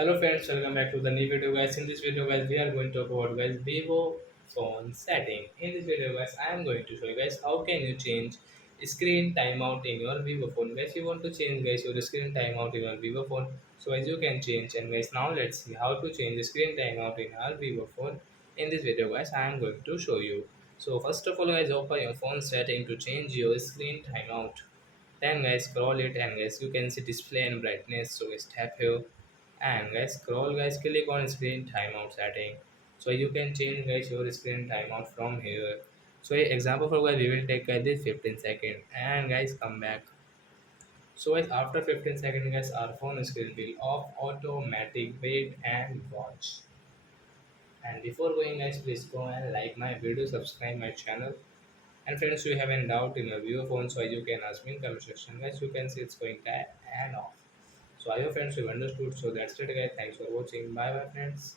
Hello friends, welcome back to the new video guys. In this video guys, we are going to talk about guys Vivo phone setting. In this video guys, I am going to show you guys how can you change screen timeout in your Vivo phone. Guys, you want to change guys your screen timeout in your Vivo phone. So as you can change, and guys now let's see how to change the screen timeout in our Vivo phone. In this video guys, I am going to show you. So first of all guys, open your phone setting to change your screen timeout. Then guys scroll it and guys you can see display and brightness. So guys tap here and guys scroll guys click on screen timeout setting. So you can change guys your screen timeout from here. So example for guys we will take this 15 second and guys come back. So guys after 15 seconds guys our phone screen will off automatic. Wait and watch. And before going guys please go and like my video, subscribe my channel. And friends, you have any doubt in your Vivo phone, so you can ask me in comment section. Guys, you can see it's going to and off. So I hope friends you understood. So that's it guys. Thanks for watching. Bye bye friends.